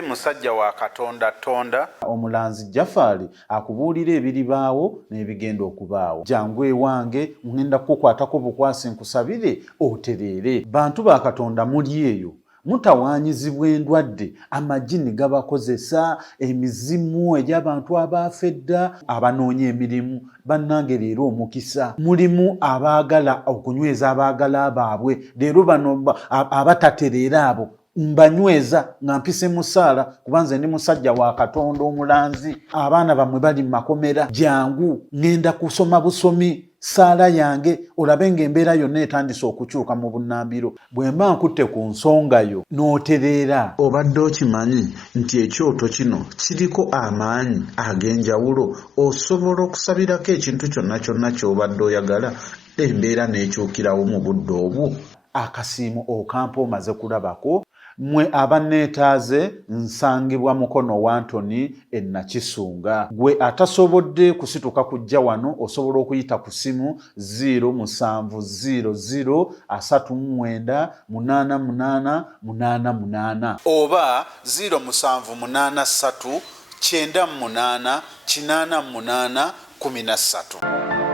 nze musajja wa Katonda tonda. Omulanzi Jaffari akubuulira ebiribaawo n'ebigenda okubaawo. Jangu ewange ngenda kukwatako bukwasi nkusabire otereere. Bantu ba Katonda muli eyo. Mutawaanyizibwa endwadde amagini gabakozesa emizimu egy'abantu abafedda abanoonya emirimu bannange leero omukisa mulimu abaagala okunyweza abaagala baabwe leero bano abatatereera abo mbanyweza nga mpise musaala kubanze ndi musajja wa Katonda omulanzi abaana bamwe bali mu makomera jangu ngenda kusoma busomi saala yange olabe ng'embeera yonna etandise okukyuka mu bunnambiro bwe mba nkutte ku nsonga yo n'otereera obadde okimanyi nti ekyoto kino kiriko amaanyi ag'enjawulo osobola okusabirako ekintu kyonna kyonna ky'obadde oyagala embeera n'ekyukirawo mu budde obwo akasiimo okampa omaze kulabako mwe abanneetaaze nsangibwa mukono wa Antony Nakisunga gwe atasobodde kusituka kujja wano osobola okuyita ku simu 0709888888 oba 0783988813.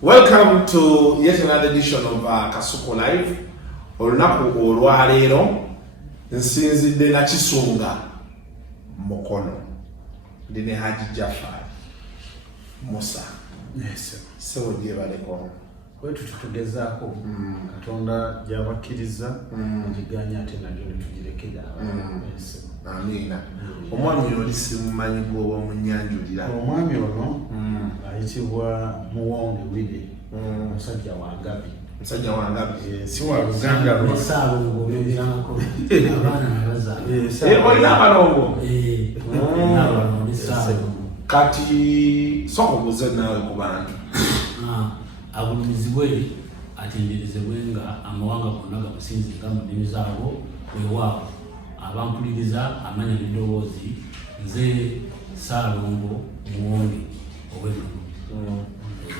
Welcome to yet another edition of Kasuku Live. Olunaku olwaleero nsinzidde Nakisunga mukono ndine Hajji Jaffari Musa. Yes. So gyebaleko kwetu tutugezaako Katonda gyabakkiriza mugiganya ate nalyo netugirekera. Amina. Omwami oli simumanyi gwoba omunyanjulira. Omwami ono ayitibwa Muwonge Wide musajja wa Ngabi. Musajja wa Ngabi. Si wa Luganda Salongo byebiranko abaana nabazaala. Olina abalongo? Salongo. Kati sokobuze nawe ku bantu. Agulumizibwe atenderezebwe nga amawanga gonna gamusinzika mu nnimi zaabo weewaawo. Abampuliriza amanya n'eddoboozi nze Salongo Muwonge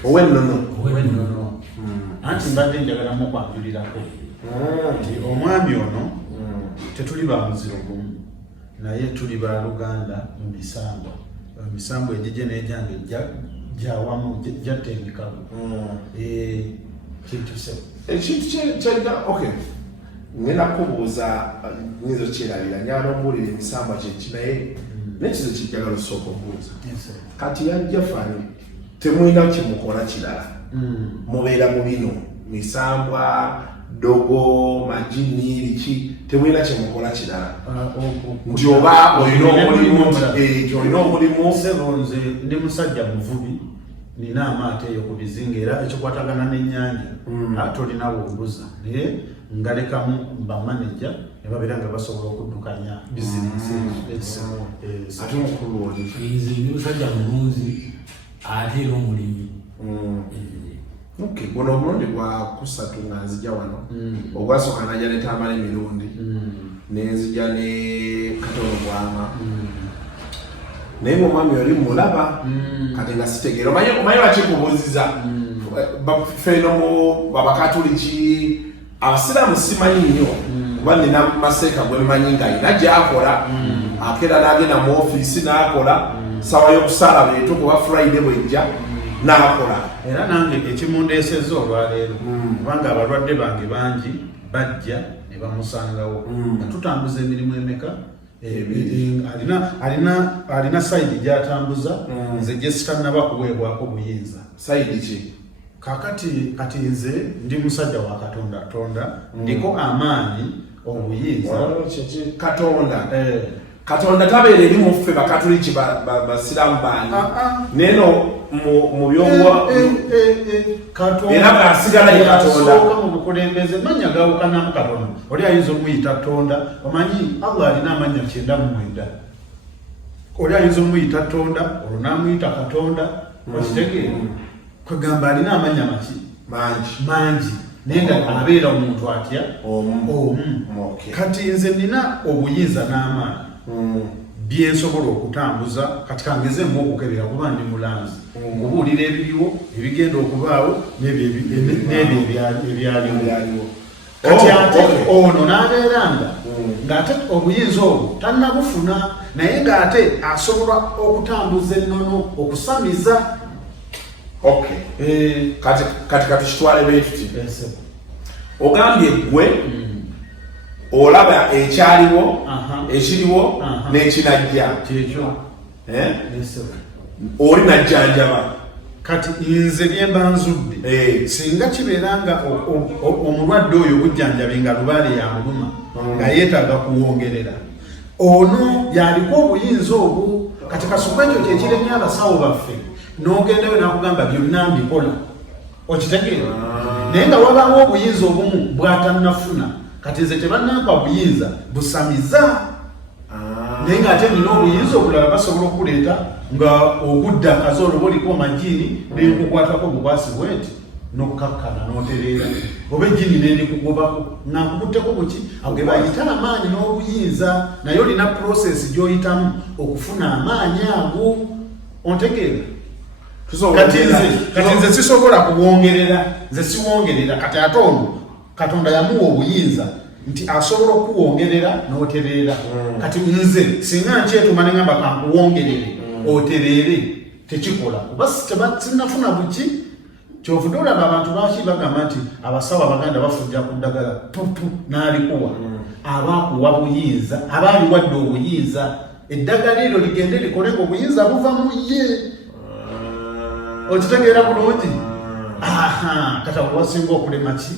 Ow'ennono. Anti mbadde njagalamu okwanjulirako nti omwami ono tetuli ba muziro gumu naye tuli ba Luganda mu misambo. Emisambo egije n'egyange gyawamu gyatendekamu. Ekintu kyega okay. Ngenda kubuuza nyizo kyerabira nyalo mbulira emisamba kyeki naye nekizo kijagala osooka obuuza. Kati ya Jaffari temulina kimukola kirala. Mubeera mu bino misambwa dogo majini biki temulina kimukola kirala. Nti oba olina omulimu sebonze ndi musajja muvubi nina amaato eyo ku bizinga era ekikwatagana n'ennyanja ate olina wombuza naye ngalekamu bamanager ne babeera nga basobola okuddukanya bizinensi ate omukulu oli nze ndi musajja mulunzi ate era omulimi. Okay, buno omulundi gwa kusatu nga nzija wano ogwasooka najja ne Tamale emirundi nenzija ne Katono Bwama naye omwami oli mulaba kati nga sitegeera omanyi lwaki kubuuziza ffeno mu babakatuliki abasiraamu simanyi nnyo kuba nina maseeka gwe mmanyi ng'alina gy'akola akeera n'agenda mu ofiisi n'akola sawa y'okusaala beetu kuba Friday bwejja n'akola. Era nange ekimundeesezza olwaleero kubanga abalwadde bange bangi bajja ne bamusangawo nga tutambuza emirimu emeka alina sayidi gy'atambuza nze gye sitannaba kuweebwako buyinza. Sayidi ki? Kati nze ndi musajja wa Katonda tonda ndiko amaanyi obuyinza Katonda tabeera eri muffe bakatuliki basiraamu bangi neno mu byobwa era baasigala ye Katonda mu bukulembeze manya gawukanamu Katonda oli ayinza omuyita Tonda omanyi Allah alina amanya 99 oli ayinza omuyita Tonda olwo n'amuyita Katonda okitegeera kwegamba alina amanya mangi naye nga abeera omuntu atya omu. Kati nze nina obuyinza n'amaanyi byensobola okutambuza kati kangezemu okukebera kuba ndi mulanzi okubuulira ebiriwo ebigenda okubaawo n'ebyo ebyaliwo. Kati ate ono n'abeeranga ng'ate obuyinza obwo tannabufuna naye ng'ate asobola okutambuza ennono okusamiza. Kati kitwale beetuti ogambye gwe olaba ekyaliwo ekiriwo n'ekinajja oli najjanjaba. Kati nze byemba nzudde singa kibeera nga omulwadde oyo obujjanjabi nga lubaale yamuluma nga yeetaaga kuwongerera ono yaliko obuyinza obwo. Kati Kasuku ekyo kyekiremye abasawo baffe n'ogendayo n'akugamba byonna mbikola okitegeera naye nga wabaawo obuyinza obumu bw'atannafuna. Kati nze tebannampa buyinza busamiza naye ng'ate nina obuyinza obulala basobola okuleeta nga ogudda akazoolo boliko amagini n'enkukwatako bukwasi bweti n'okkakkana n'otereera oba ejjini n'endikugobako ng'ankukutteko buki ago ge bayita amaanyi n'obuyinza naye olina process gy'oyitamu okufuna amaanyi ago ontegeera. Kati nze sisobola kuwongerera nze siwongerera. Kati ate ono Katonda yamuwa obuyinza nti asobola okuwongerera n'otereera. Kati nze singa nkyetuma ne ngamba kankuwongerere otereere tekikola kuba sinnafuna buki. Kyovudde olaba abantu baaki bagamba nti abasawo abaganda bafujja ku ddagala pupu n'alikuwa abaakuwa buyinza abaaliwadde obuyinza eddagala eryo ligende likole ng'obuyinza buva mu ye. Okitegeera bulungi. Kati abo basinga okulema ki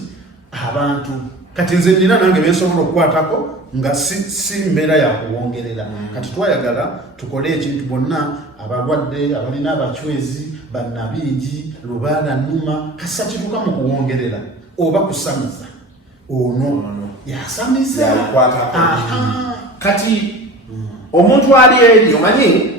abantu. Kati nze nina nange bensobola okukwatako nga si mbeera yakuwongerera. Kati twayagala tukole ekintu bonna abalwadde abalina abachwezi bannabingi lubaala nnuma kasa kituuka mu kuwongerera oba kusamiza ono yasamiza. Kati omuntu ali eri omanyi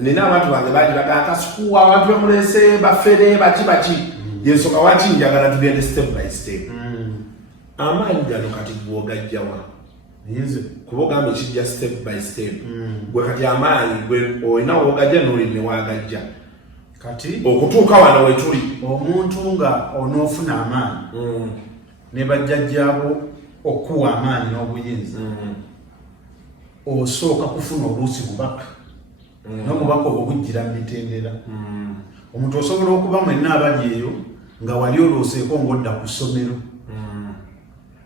nina abantu bange baali bagaa Kasuku abantu bamulese bafere baki yensoka waki njagala tugende step by step. Amaanyi gano kati gwogajjawa kuba ogamba ekijja step by step gwe kati amaanyi gwe olina wogajja n'olina wagajja kati okutuuka wano wetuli. Omuntu nga onoofuna amaanyi ne bajjajjaabo okuwa amaanyi n'obuyinza osooka kufuna oluusi bubaka n'obubaka obwo bujjira mu mitendera. Omuntu osobola okuba mwenna abali eyo nga wali olooseeko ng'odda ku ssomero.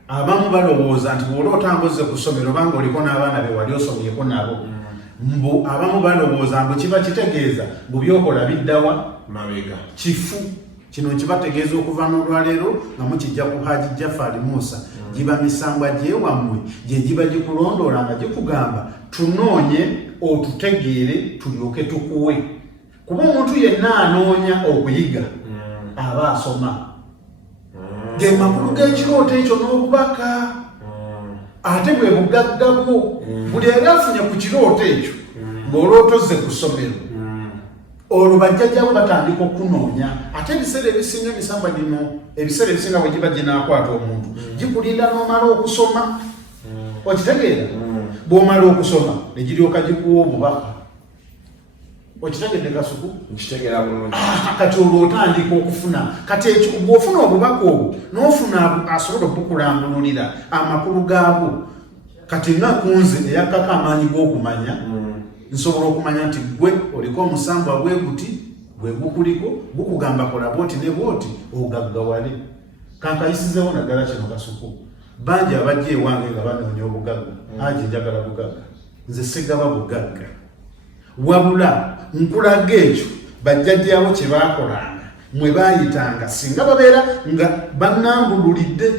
Abamu balowooza nti bw'ola otambuze ku ssomero obanga oliko n'abaana be wali osomyeko nabo mbu abamu balowooza mbu kiba kitegeeza mbu byokola biddawa mabega kifu. Kino kibategeeza okuva n'olwaleero nga mukijja ku Hajji Jaffari Musa giba misambwa gyewammwe gye giba gikulondoola nga gikugamba tunoonye otutegeere tulyoke tukuwe. Kuba omuntu yenna anoonya okuyiga aba asoma ge makulu g'ekirooto ekyo n'obubaka ate bwe bugagga bwo buli era afunye ku kirooto ekyo ng'olootozze ku ssomero olwo bajjajjabo batandika okunoonya. Ate ebiseera ebisinga emisambwa gino ebiseera ebisinga bwe giba ginaakwata omuntu gikulinda n'omala okusoma okitegeera. Bw'omala okusoma ne giryoka gikuwa obubaka okitegedde Kasuku. Nkitegeera bulungi. Kati olwo otandika okufuna kati ekyo bw'ofuna obubaka obwo n'ofuna asobola okukulambululira amakulu gaabwo. Kati nga kunze eyakkako amaanyi g'okumanya nsobola okumanya nti gwe oliko omusambwa bwe guti gwe gukuliko gukugamba kola bwoti ne bwoti ogaggawale. Kankayisizeewo naddala kino Kasuku bangi abajja ewange nga banoonya obugagga. Hajji njagala bugagga nze sigaba bugagga wabula nkulaga ekyo bajjajjaabo kye baakolanga mwe baayitanga singa babeera nga bannambululidde.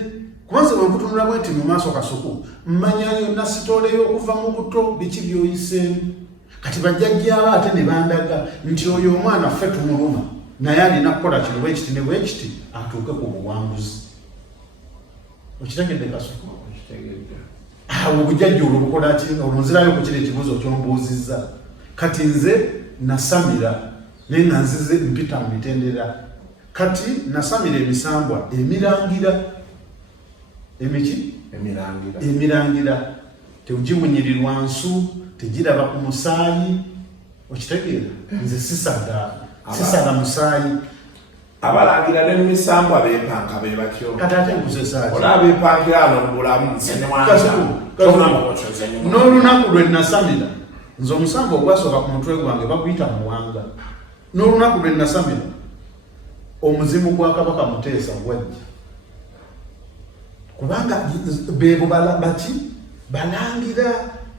Kubanze bwe nkutunula bwenti mu maaso Kasuku mmanya yonna sitooleyo okuva mu buto biki by'oyiseemu. Kati bajjajjaabo ate ne bandaga nti oyo omwana ffe tumuluma naye alina kukola kino bwekiti ne bwekiti atuuke ku buwanguzi. Okitegedde Kasuku? Okitegedde. Awo obujjajja olwo bukola ki? Olwo nzirayo ku kino ekibuuzo ky'ombuuzizza. kati nze nasamira nenga nzize mpita mu mitendera kati nasamira emisambwa emirangira emiki emirangira tegimunyirirwa nsu tegiraba ku musaayi okitegeera nze sisala musaayi abalangira n'emisambwa beepanka be batyo kati ate nkusesaaki olaba beepankira ano mu bulamu n'olunaku lwe nasamira nze omusango ogwasooka ku mutwe gwange baguyita muwanga n'olunaku lwe nasamira omuzimu gwa kabaka Muteesa gwajja kubanga beebo baki balangira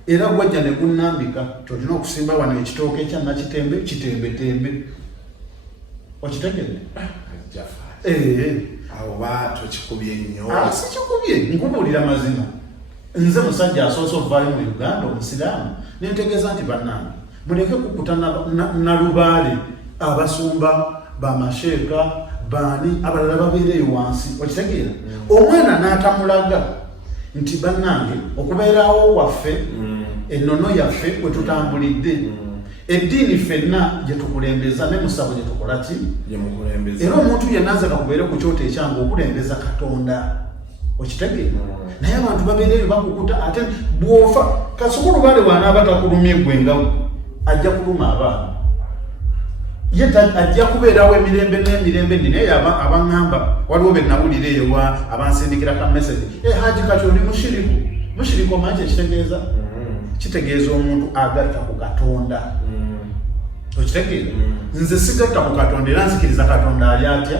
era gwajja ne gunnambika tolina okusimba wano ekitooke ekya nakitembe kitembetembe okitegedde awo tokikubye nnyo sikikubye nkubuulira mazima nze musajja asoose ovaayo mu Uganda omusiraamu nentegeeza nti bannange muleke kukuta nalubaale abasumba bamasheeka baani abalala babeereyo wansi okitegeera omwana n'atamulaga nti bannange okubeerawo waffe ennono yaffe we tutambulidde eddiini ffenna gye tukulembeza ne musabo gye tukola ki era omuntu yenna nze kakubeere ku kyoto ekyange okulembeza Katonda okitegeera naye abantu babeereyo bakukuta ate bw'ofa Kasuku Lubaale wanaaba takulumye gwe nga ajja kuluma abaana ye ajja kubeerawo emirembe n'emirembe ndi naye abaŋŋamba waliwo be nawulira eyo abansindikira ka message Hajji kati oli mushiriku omanyi ekitegeeza kitegeeza omuntu agatta ku Katonda okitegeera nze sigatta ku Katonda era nzikiriza Katonda ali atya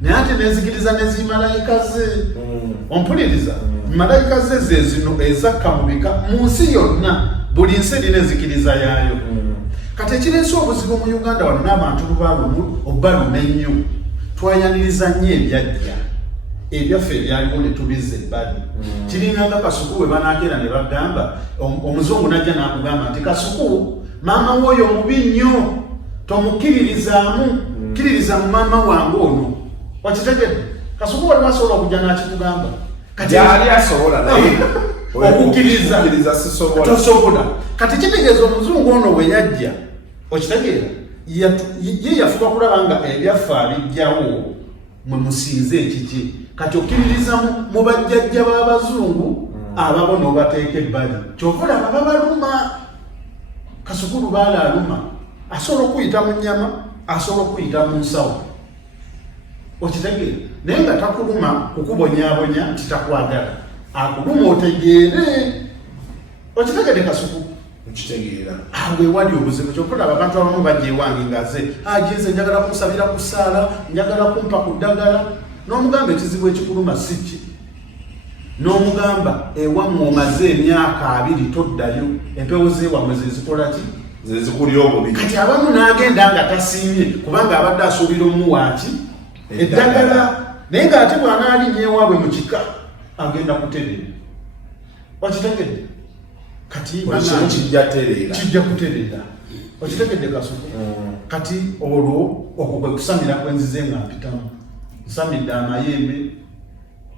naye ate nenzikiriza nezimalayika ze ompuliriza malayika ze zezino ezakka mu bika mu nsi yonna buli nsi erina enzikiriza yaayo kati ekireese obuzibu mu Uganda wano n'abantu obaluma ennyo twayaniriza nnyo ebyajja ebyaffe ebyaliwo ne tubizza ebbali kiringanga Kasuku we banaakeera ne bagamba omuzungu najja n'akugamba nti Kasuku maama w'oyo mubi nnyo tomukkiririzaamu kkiririza mu maama wange ono wakitegedde Kasuku wali wasobola okujja n'akikugamba kati ali asobola naye okukkiriza tosobola kati kitegeeza omuzungu ono bwe yajja okitegeera ye yafuka kulaba nga ebyaffe abijjawo mwe musinze ekiki kati okkiririza mu bajjajja b'abazungu ababo n'obateeka ebbali kyova olaba babaluma Kasuku Lubaale aluma asobola okuyita mu nnyama asobola okuyita mu nsawo okitegeera naye nga takuluma kukubonyaabonya nti takwagala akuluma otegeere okitegedde Kasuku nkitegeera awe wali obuzibu kyokulaba abantu abamu bajja ewange ngaze agenze njagala kumusabira ku ssaala njagala kumpa ku ddagala n'omugamba ekizibu ekikuluma siki n'omugamba ewammwe omaze emyaka 2 toddayo empewo z'ewammwe zezikola ki zezikulya obubi kati abamu n'agenda nga tasiimye kubanga abadde asuubira omuwaaki eddagala naye ng'ate bw'anaalinnya ewaabwe mu kika agenda kutereera okitegedde kati kijja kutereera okitegedde Kasuku kati olwo okwo kwe kusamira kwenzize nga mpitamu nsamidde amayembe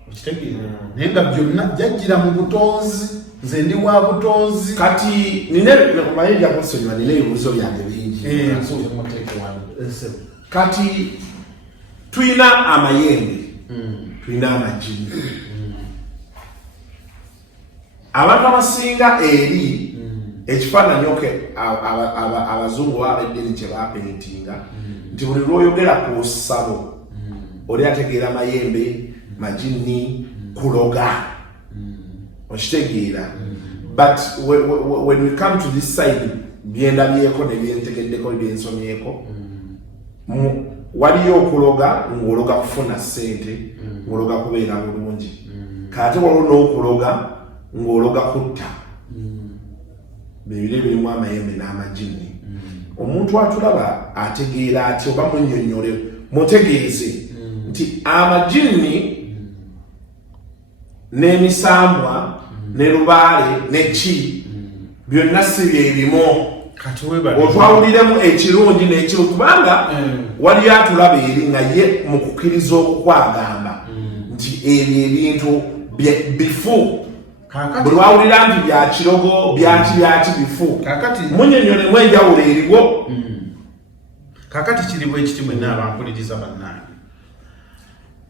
okitegeera naye nga byonna jjajjira mu butonzi nze ndi wa butonzi kati mayinja kunsonyiwa nina ebibuuzo byange bingi kati tulina amayembe tulina amajini abantu abasinga eri ekifaananyi abazungu babeddeeni kye bapentinga nti buli lw'oyogera ku ssabo oli ategeera mayembe majini kuloga okitegeera but when we come to this side byendabyeko nebyentegeddeko byensomyeko waliyo okuloga ng'ologa kufuna ssente ng'ologa kubeera bulungi kate waliwo n'okuloga ng'ologa kutta bibiri birimu amayembe n'amajini omuntu atulaba ategeera ati oba munnyonnyole mutegeeze nti amajini n'emisambwa ne Lubaale ne ki byonna si bye bimu otwawuliremu ekirungi n'ekibi kubanga wali atulaba eri nga ye mu kukkiriza okukwagamba nti ebyo ebintu bifu buli wawulira nti bya kirogo byaki bifu kakati munyenyole mwenjawulo eriwo kakati kiriwo ekitimu n'abampuliriza bannange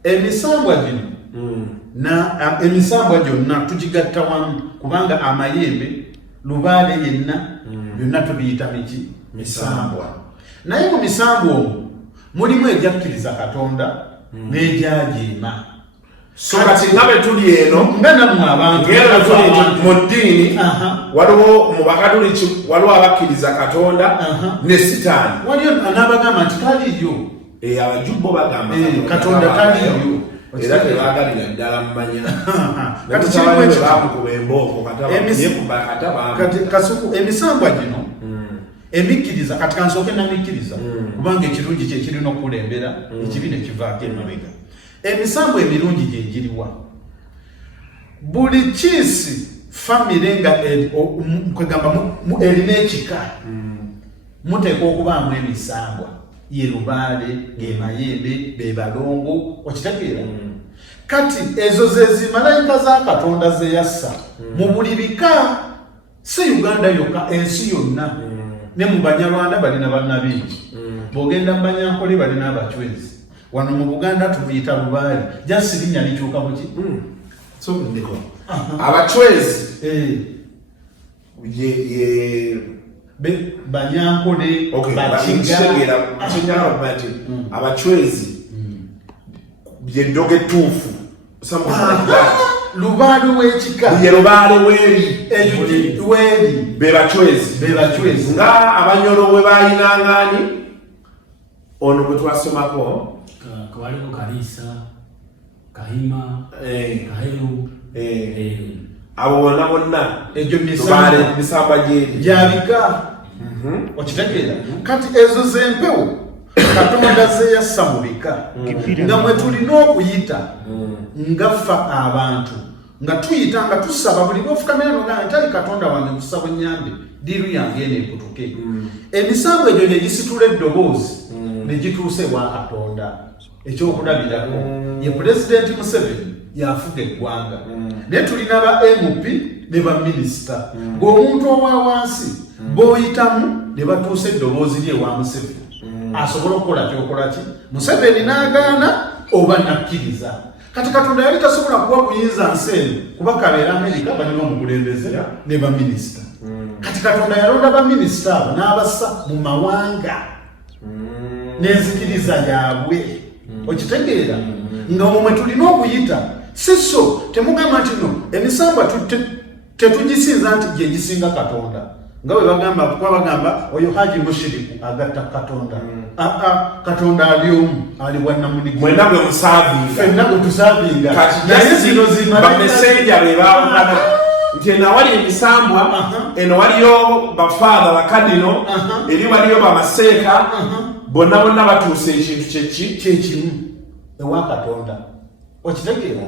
emisambwa gino emisambwa gyonna tugigatta wamu kubanga amayembe lubaale yenna byonna tubiyita biki misambwa naye mu misambwa omwo mulimu ejakkiriza Katonda n'ejajeema so kati nga bwe tuli eno nga nammwe abantu mu ddiini waliwo mu bakatoliki waliwo abakkiriza Katonda ne Sitaani waliyo n'abagamba nti taliyo abajjubbo bagamba Katonda taliyo era tebaagalira ddala mmanya kati kirimu ekibamukuba embooko kati Kasuku emisambwa gino emikkiriza kati kansooke namikkiriza kubanga ekirungi kyekirina okukulembera ekibi ne kivaako emabega emisambwa emirungi gyegiriwa buli kiisi famire nga kwegamba erina ekika muteekwa okubaamu emisambwa ye lubaale ge mayembe be balongo okitegeera kati ezo ze zimalayika za Katonda ze yassa mu buli bika si Uganda yokka ensi yonna ne mu Banyarwanda balina bannabingi bw'ogenda mu Banyankole balina abachwezi wano mu Buganda tumuyita lubaale jasi linnya likyuka muki so ndiko abachwezi Banyankole abachwezi byendoge tuufu lubaale w'ekika ye lubaale weeri be bachwezi nga abanyolo bwe bayinangaani ono bwe twasomako Kawaliko Kalisa, Kahima, Kaheru, abo bonna egyo misamba gyeri gyabika okitegeera kati ezo z'empewo Katonda ze yassa mu bika nga mwe tulina okuyita nga ffa abantu nga tuyita nga tusaba buli lwofukamira nogaa ntali Katonda wange kusaba nnyambe diiru yange eno ekutuke emisango egyo gye gisitula eddoboozi ne gituuse ewa Katonda ekyokulabirako ye Pulezidenti Museveni yafuga eggwanga naye tulina ba MP ne baminisita ng'omuntu owa wansi b'oyitamu ne batuusa eddoboozi lye ewa Museveni asobola okukola kyokola ki Museveni n'agaana oba nakkiriza kati Katonda yali tasobola kuwa buyinza nsi eno kuba kabeera Amerika balina omukulembeze ne baminisita kati Katonda yalonda baminisita abo n'abassa mu mawanga n'enzikiriza yaabwe okitegeera nga omwe tulina okuyita siso temugamba nti no emisambwa tetugisinza nti gye gisinga Katonda nga bwe bagamba kuba bagamba oyo Hajji mushiriku agatta Katonda Katonda ali omu ali bwannamunigi mwena bwe musaavinga fenna bwe tusaavinga naye zino bamesenja be baawukana nti eno awali emisambwa eno waliyo bafaada bakadino eri waliyo bamaseeka bonna batuusa ekintu kyekimu ewa Katonda okitegeera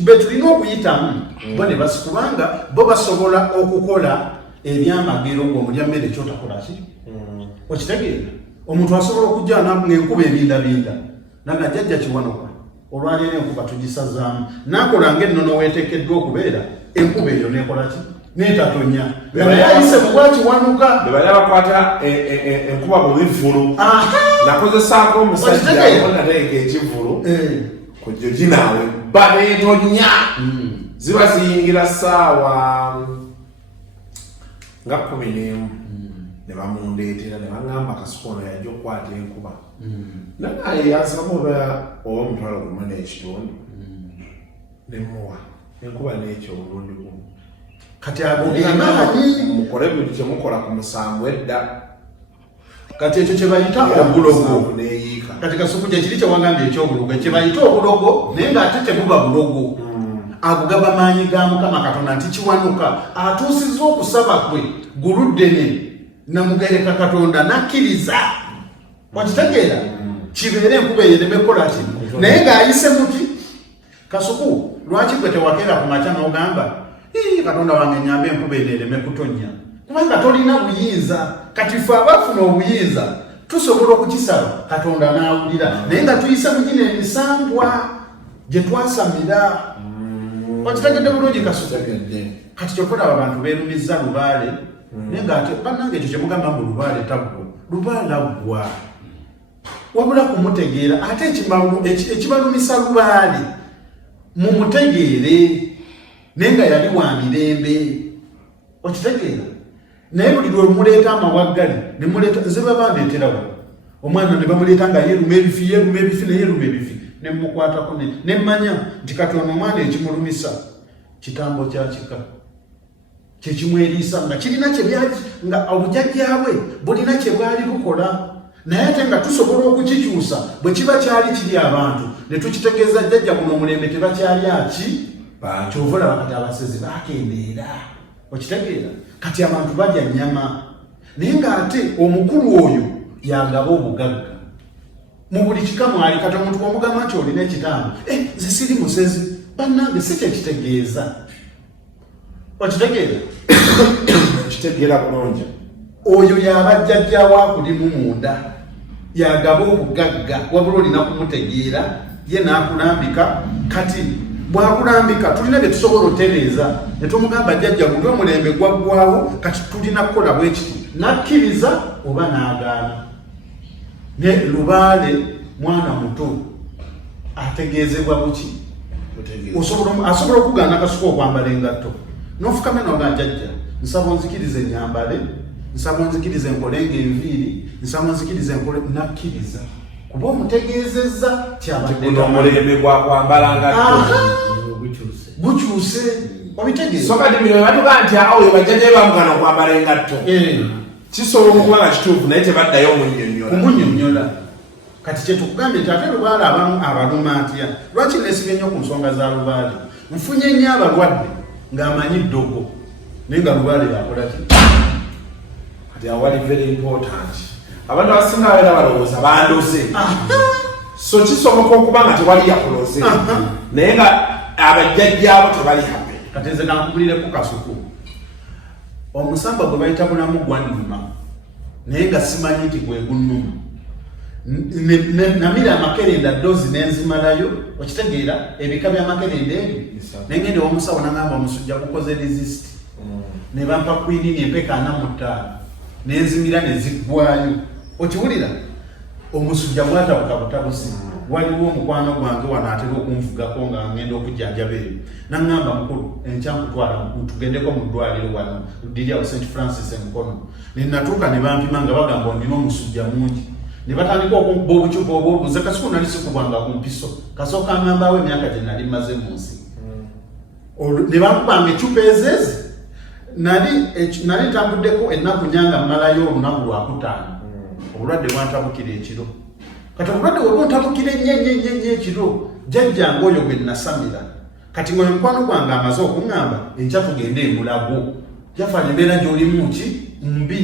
be tulina okuyitamu bo ne basikubanga bo basobola okukola ebyamagero ng'omulya mmere ekyotakola ki okitegeera omuntu asobola okujja ng'enkuba ebindabinda naga jjajja kiwanuka olwaleero enkuba tugisazaamu nakola ng'ennono weeteekeddwa okubeera enkuba eyo nekola ki neetatonya yayise bwakiwanuka bebali abakwata enkuba mu bivulu nakozesaako omusajja nateeka ekivulu kujjo ginaawe baneetonya ziba ziyingira ssaawa nga 11 ne bamundeetera ne baŋŋamba Kasuku ono yajja okukwata enkuba naye yansamu oba omutwalo gumu n'ekitundu nemuwa enkuba n'ekyo omulundi gumu kati agogemanyi mukole buli kyemukola ku musango edda kati ekyo kye bayita obulogo neeyiika kati Kasuku kyekiri kyewagambye ekyobulogo kye bayita obulogo naye ng'ate tebuba bulogo agugaba maanyi ga Mukama Katonda nti kiwanuka atuusizza okusaba kwe guluddene namugereka Katonda nakkiriza wakitegeera kibeere enkuba eyo nebekola ki naye ng'ayise muti Kasuku lwaki gwe tewakeera ku makya n'ogamba Katonda wange nyambe enkuba eno ereme kutonnya kubanga tolina buyinza kati ffe abafuna obuyinza tusobola okukisaba Katonda n'awulira naye nga tuyise mu gino emisambwa gye twasamira Wakitegedde bulungi Kasuku. Kati kyokkola abantu beerumiza Lubaale naye ng'ate bannange ekyo kye mugamba mbu Lubaale taggwa. Lubaale aggwa. Wabula kumutegeera ate ekibalumisa Lubaale mumutegeere naye nga yali wa mirembe. Okitegeera naye buli lwe muleeta amawaggali ne muleeta nze baba ndeeterawo omwana ne bamuleeta nga yeruma ebifi ne yeruma ebifi ne mukwatako ne mmanya nti Katonda omwana ekimulumisa kitambo kya kika kyekimweriisa nga kirina kye byali nga obujjajjabwe bulina kye bwali bukola naye ate nga tusobola okukikyusa bwe kiba kyali kiri abantu ne tukitegeeza jjajja guno omulembe tebakyali aki kyovula bakati abasezi bakendeera. Okitegeera kati abantu bajja nnyama naye ng'ate omukulu oyo yagaba obugagga mu buli kika mwali kati omuntu wamugamba nti olina ekitambo nze siri musezi bannange si kyekitegeeza. Okitegeera kitegeera bulungi oyo yabajjajja wakulimu munda yagaba obugagga wabula olina kumutegeera ye n'akulambika. Kati bwakulambika tulina bye tusobola otereeza ne tumugamba jjajja guli omulembe gwaggwawo kati tulina kukola bwe kiti nakkiriza oba n'agaana. Ne Lubaale mwana muto ategeezebwa buki asobola okugaana Kasuku okwambala engatto n'ofukame n'oga jjajja nsaba onzikirize ennyambale nsaba onzikirize enkolenga enviiri nsaba onzikirize enkole nakkiriza kuba omutegeezezza omulembe gwakwambala ngatto gukyuse obitegeeza so kati bino batuga nti awo bajjajja bamugana okwambala engatto kisobola okuba nga kituufu naye tebaddayo omunnyonnyola. Kati kyetukugambye nti ate Lubaale abamu abaluma atya lwaki neesibye nnyo ku nsonga za Lubaale nfunye nnyo abalwadde ng'amanyi ddogo naye nga Lubaale yakola ki kati awali very important abantu abasinga babeera balowooza bandoze so kisoboka okuba nga tewali yakuloze naye nga abajjajjaabo tebali hape. Kati nze kankubulireko Kasuku omusamba gwe bayita bulamu gwa nnuma naye nga simanyi nti gwe gunnuma namira amakerenda ddoozi n'enzimalayo. Okitegeera ebika by'amakerenda ebyo naye ngende omusawo nagamba omusujja gukoze resist ne bampa kwinini empeka 45 n'enzimira ne ziggwayo. Okiwulira omusujja gwatabuka butabusi. Waliwo omukwano gwange wano atera okunvugako nga ngenda okujjanjaba ebyo naŋŋamba mukulu enkya nkutwala tugendeko mu ddwaliro wano Ludirya St Francis Enkono. Ne natuuka ne bampima nga bagamba olina omusujja mungi ne batandika okumpa obucupa obwobuze Kasuku nali sikubwanga ku mpiso kasooka ng'ambawo emyaka gye nali maze mu nsi ne bankubanga ecupa ezezi nali ntambuddeko ennaku nyanga mmalayo olunaku lwakutaano obulwadde bwantabukira ekiro. Kati obulwadde bwe buntabukira ennyo ekiro jjajjange oyo gwe nasamira kati ng'oyo mukwano gwange amaze okuŋŋamba enkya tugende e Mulago Jaffari embeera gy'olimu ki mbi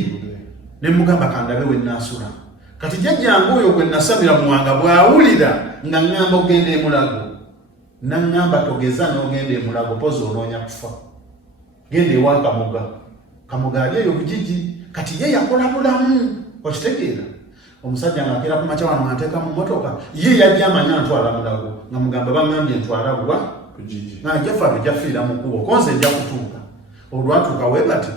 ne mugamba kandabe we nnaasula. Kati jjajjange oyo gwe nasamira muwanga bw'awulira nga ŋŋamba ogenda e Mulago naŋŋamba togeza n'ogenda e Mulago pozi onoonya kufa genda ewa Kamoga ali eyo bugigi kati ye yakola bulamu. Okitegeera omusajja ng'akera ku makya wano ng'ateeka mu mmotoka ye yajja amanya ntwala Mulago nga mugamba baŋŋambye ntwala bwa nga Jaffari jafiira mu kkubo konze ejja kutuuka olwatuuka we bati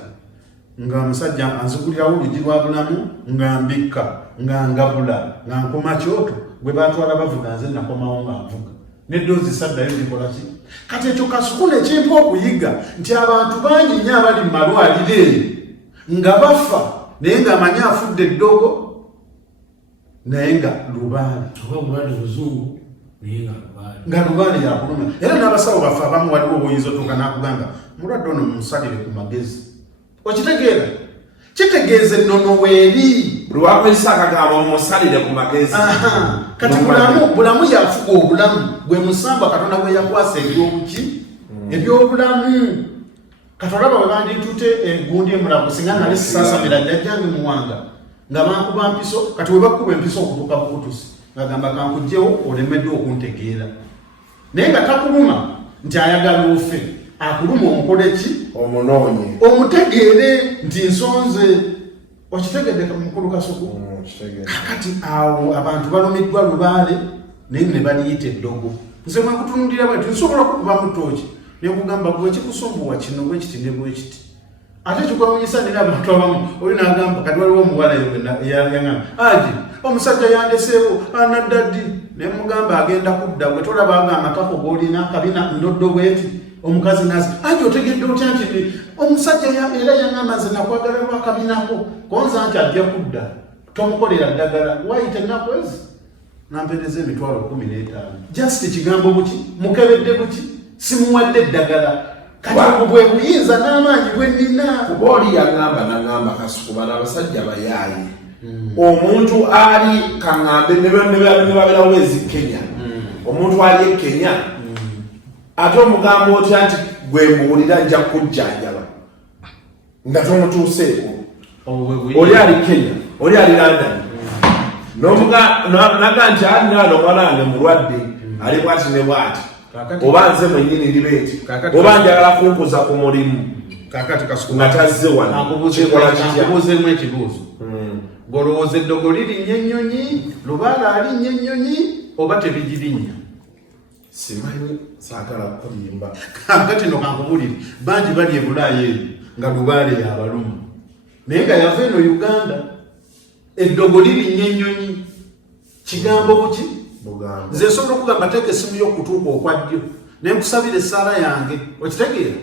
nga omusajja anzigulirawo olugi lwa bulamu nga mbikka nga ngabula nga nkoma kyoto gwe batwala bavuga nze nakomawo nga nvuga n'eddoozi saddayo gikola ki. Kati ekyo Kasuku ne kimpa okuyiga nti abantu bangi nnyo abali mu malwaliro eyo nga bafa naye ng'amanyi afudde eddogo naye nga Lubaale nga Lubaale yakuluma. Era n'abasawo baffe abamu waliwo obuyinza otuuka n'akugamba mulwadde ono mumusalire ku magezi. Okitegeera kitegeeza ennono weeri lwakozesa akagamba omusalire ku magezi. Kati bulamu yafuga obulamu gwe musamba Katonda bwe yakwasa ebyobuki ebyobulamu. Kati olaba bwe banditute egundi emulago singa nali sisaasamira jjajjange muwanga nga bankuba mpiso kati we bakuba empiso okutuuka bukutusi ngagamba kankugjewo olemeddwa okuntegeera naye nga takuluma nti ayagala ofe akuluma omukole ki omunoonye omutegeere nti nsonze. Okitegedde mukulu Kasuku kati awo abantu balumiddwa Lubaale naye ne baliyita eddogo. Nze mwakutunulira bwe nsobola okukuba mu ttooki ne kugamba bwe kikusumbuwa kino bwe kiti ne bwe kiti ate kikwawunyisa nina abantu abamu oli n'agamba kati waliwo omuwala yangamba Hajji omusajja yandeseewo anaddaddi ne mugamba agenda kudda gwe tolabanga amatako g'olina kabina ndoddo bweti omukazi nazi Hajji otegedde otya nti omusajja era yangamba nze nakwagala lwa kabinako konza nti ajja kudda tomukolera ddagala wayita ennaku ezi nampeereza emitwalo 15 just kigambo buki mukebedde buki simuwadde eddagala kati bwe buyinza n'amaanyi bwe nnina kuba oli yangamba Kasuku bano abasajja bayaaye omuntu ali kaŋŋambe ne babeerawo ezi Kenya omuntu ali e Kenya ate omugambo otya nti gwe mbuulira nja kujjanjaba nga tomutuuseeko oli ali Kenya oli ali London naga nti alinaano omwalange mulwadde ali bwati ne bwati oba nze mwennyini ndi beeti oba njagala kunkuza ku mulimu kakati Kasuku nga tazze wano kikola kitya akubuuzeemu ekibuuzo golowooza eddogo lirinnya ennyonyi lubaala alinnya ennyonyi oba tebigirinnya simanyi saagala kulimba kakati no kankubulire bangi bali e Bulaaya eyo nga lubaale yabaluma naye nga yava eno Uganda eddogo lirinnya ennyonyi kigambo buki nze nsobola okugamba teeka essimu y'okutuuka okwa ddyo ne nkusabira essaala yange okitegeera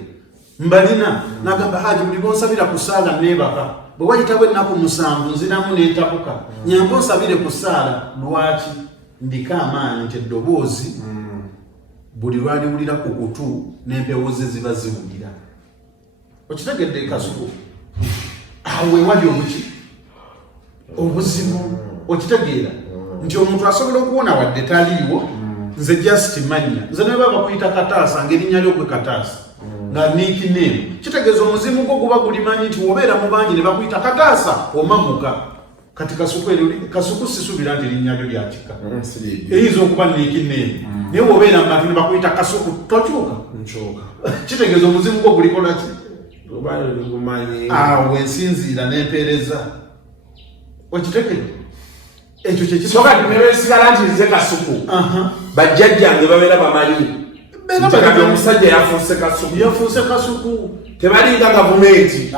mbalina nagamba Hajji buli bonsabira ku ssaala neebaka bwe wayitawo ennaku 7 nziramu neetabuka nyamba onsabire ku ssaala lwaki ndika amaanyi nti eddoboozi buli lwaliwulira ku kutu n'empewo ze ziba ziwulira okitegedde Kasuku awo wewali obuki obuzibu okitegeera nti omuntu asobola okuwona wadde taliiwo nze just manya nze naye baba kuyita Kataasa ng'erinnya ly'ogwe Kataasa nga nickname kitegeeza omuzimu gwo guba gulimanyi nti wobeera mu bangi ne bakuyita Kataasa omaguka kati Kasuku sisuubira nti linnya lyo lyakika eyinza okuba nickname naye wobeera mu bantu ne bakuyita Kasuku tokyuka kitegeeza omuzimu gwo gulikola ki awo ensinziira n'empeereza okitegeeza ekyo kyekisoka nebesigala nti nze Kasuku bajjajjange babeera bamanyi nti omusajja yafuuse Kasuku tebalinga gavumenti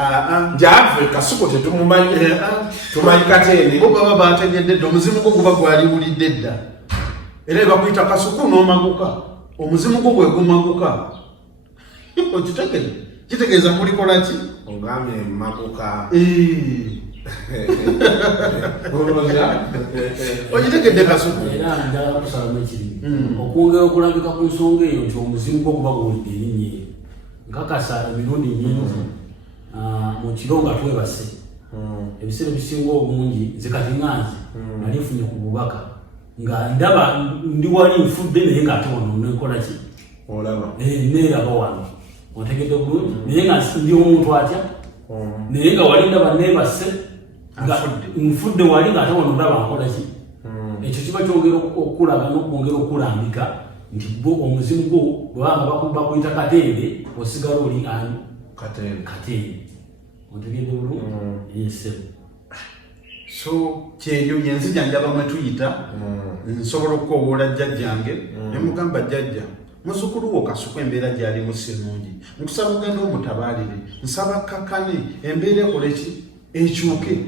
nti ave Kasuku tetumumanyi tumanyi Katende bo baba bategedde dda omuzimu gwo guba gwaliwulidde dda era bakuyita Kasuku n'omaguka omuzimu gwo bwe gumaguka kitegeeza mulikola ki ogambye maguka okitegedde Kasuku era njagala kusalamu ekiri okwongera okulambika ku nsonga eyo nti omuzimu gwo guba guwulidde erinnya eryo nkakasa emirundi mingi mu kiro nga twebase ebiseera ebisinga obungi nze kati nganze nali nfunye ku bubaka nga ndaba ndi wali nfudde naye nga ate wano nenkola ki neeraba wano otegedde bulungi naye nga ndi omuntu atya naye nga wali ndaba neebase nfudde wali nga ate wano ndaba nkola ki ekyo kiba kyongera okulaga n'okwongera okulambika nti omuzimu gwo bwebanga bakuyita Katende osigala oli ani Katende otegedde bulungi yesebo so kyeyo yenzijanjaba mwe tuyita nsobola okukowoola jjajjange ne mugamba jjajja muzukulu wo Kasuku embeera gyalimu sinungi nkusaba ogenda omutabaalire nsaba kakkane embeera ekole ki ekyuke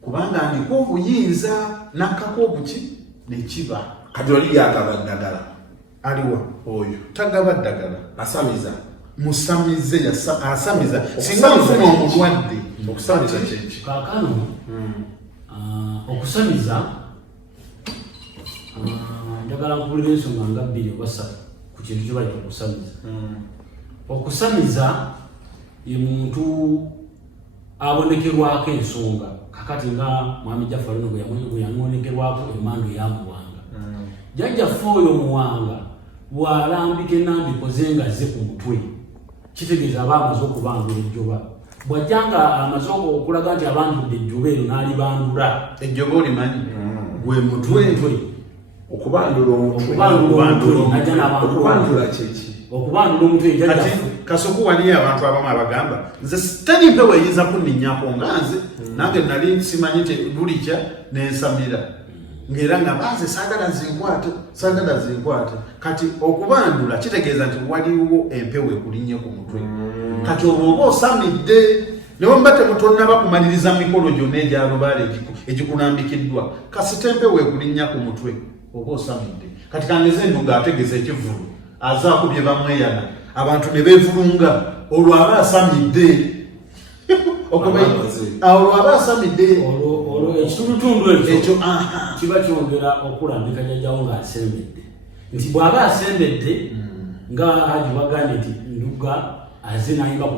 kubanga ndiko obuyinza nakkako obuki nekiba kati oli yagaba ddagala aliwa oyo tagaba ddagala asamiza musamize asamiza singa nfuna omulwadde okusamiza kyeki kaakano okusamiza njagala nkubulira ensonga nga 2 oba 3 ku kintu kibayita okusamiza okusamiza ye muntu abonekerwako ensonga kakati nga Mwami Jaffari bwe yamubonekerwako emmandu eyamuwanga jjajjaffe oyo muwanga bw'alambika enambikoze nga zze ku mutwe kitegeeza aba amaze okubangula ejjoba bw'ajjanga amaze okulaga nti abandudde ejjoba eno n'alibandula ejjoba olimanyi gwe mutwe okubandula kyeki okubandula omutwe kati Kasuku waliyo abantu abamu abagamba nze teri mpewo eyinza kunninnyako nga nze nange nali simanyi nti bulikya nensamira ngera nga baze sagala zinkwate kati okubandula kitegeeza nti waliwo empewo ekulinye ku mutwe kati oba osamidde newe mba temutonna bakumaliriza mikolo gyonna egyalubaala egikulambikiddwa kasita empewo ekulinnya ku mutwe oba osamidde kati kangeze enduga ategeza ekivulu azaakubye bamweyana abantu ne beevulunga olwo aba asamidde olwo aba asamidde olwo ekitundutundu ekyo kiba kyongera okulambika jjajjawo ng'asembedde nti bw'aba asembedde nga Hajji bagambye nti nduga aze nayimba ku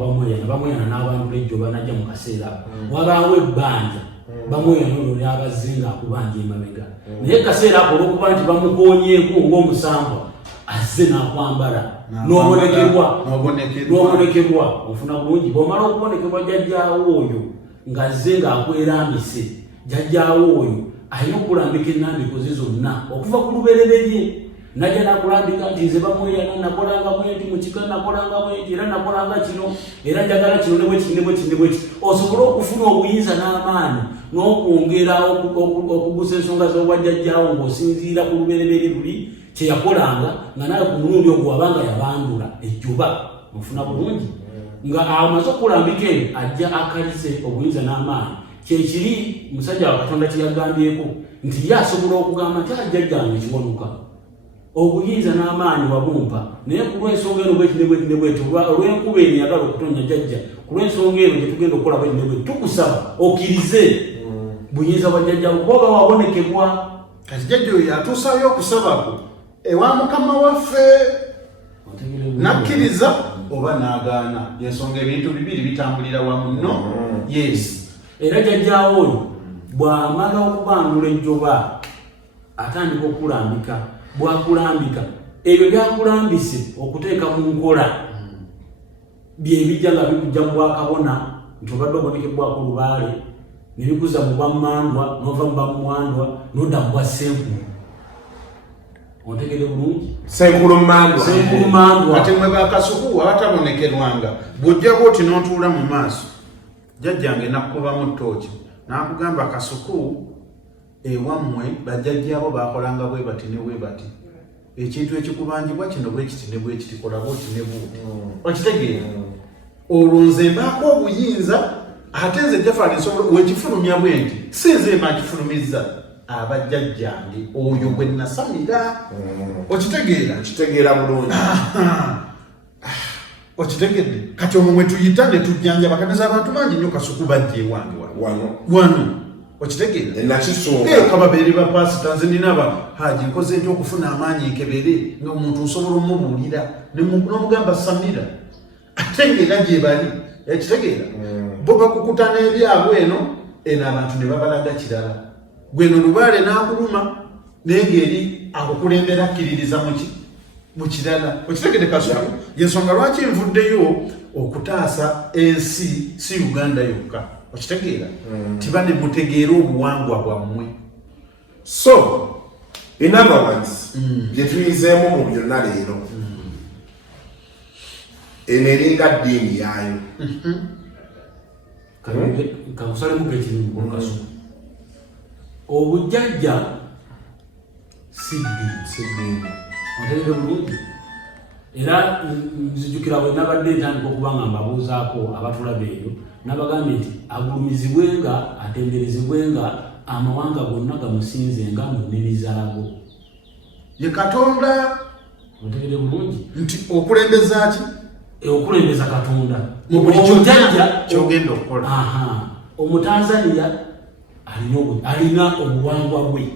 bamweyana n'abantu ejjoba najja mu kaseera wabaawo ebbanja bamweyana olwo lyabaze ng'akubanja emabega naye kaseera ako olw'okuba nti bamukoonyeeko ng'omusambwa azze n'akwambala n'obonekerwa ofuna bulungi bw'omala okubonekebwa jjajjaawo oyo ng'azze ng'akwerambise jjajjaawo oyo alina okulambika ennambiko ze zonna okuva ku lubereberye najja nakulambika nti nze bamweyana nakolanga mweti mu kika nakolanga mweti era nakolanga kino era njagala kino ne bweki osobole okufuna obuyinza n'amaanyi n'okwongera okugusa ensonga z'obwajjajjaawo ng'osinziira ku lubereberye luli kyeyakolanga nga naye ku mulundi ogwo wabanga yabandula ejjuba ofuna bulungi nga amaze okulambika eyo ajja akalize obuyinza n'amaanyi kyekiri musajja wa Katonda kyeyagambyeko nti ye asobola okugamba nti ajjajjange kiwanuka obuyinza n'amaanyi wabumpa naye ku lw'ensonga eno bwekiti olw'enkuba eno yagala okutonya jjajja ku lw'ensonga eno gyetugenda okukola bwekiti tukusaba okkirize buyinza bwa jjajja kuba wabonekebwa kati jjajja oyo yatuusaayo okusabako ewa mukama waffe nakkiriza oba n'agaana yensonga ebintu bibiri bitambulira wamu no yes era jjajjaawo oyo bw'amala okubandula ejjoba atandika okulambika bwakulambika ebyo byakulambise okuteeka mu nkola byebijja nga bikujja mu bwakabona nti obadde obonekebwako lubaale ne bikuza mu bwammandwa n'ova mu bamwandwa n'odda mu bwa senkulu ontegere bulungi senkulu mandwa ate mwe bakasuku abatabonekerwanga bw'ojja bwoti n'otuula mu maaso jjajjange nakkubamu ttooki n'akugamba kasuku ewammwe bajjajjaabo bakolanga bwe bati ne bwe bati ekintu ekikubanjibwa kino bwekiti ne bwekiti kola bwoti ne buuti okitegeera olwo nze mbaako obuyinza ate nze Jaffari nsobola wekifulumya bwe nti si nze makifulumizza abajjajjange oyo gwe nasamira okitegeera bulungi okitegedde kati omwo mwe tuyita ne tujjanjaba kaneza abantu bangi nnyo kasuku bajja ewange wano okitegeera nakisooka kababeere ba pasita nze ninaba Hajji nkoze nti okufuna amaanyi nkebere ng'omuntu nsobola omubuulira n'omugamba samira ate ng'era gye bali ekitegeera bo bakukutana ebyabwe eno abantu ne babalaga kirala gweno lubaale n'akuluma naye ng'eri akukulembera akkiririza mu kirala okitegedde kasuku yensonga lwaki nvuddeyo okutaasa ensi si Uganda yokka okitegeera tiba ne mutegeera obuwangwa bwammwe so in other words gyetuyizeemu mu byonna leero eno eringa ddiini yaayo kakusalemu kekirimu kasuku obujjajja si ddiini otegere bulungi era nzijukira bwe nabadde ntandika okuba nga mbabuuzaako abatulaba eyo nabagambye nti agulumizibwenga atenderezebwenga amawanga gonna gamusinzenga mu nnimi zaago ye Katonda otegere bulungi nti okulembeza ki okulembeza Katonda mu buli kyojjajja kyogenda okukola Omutanzania alina obuwangwa bwe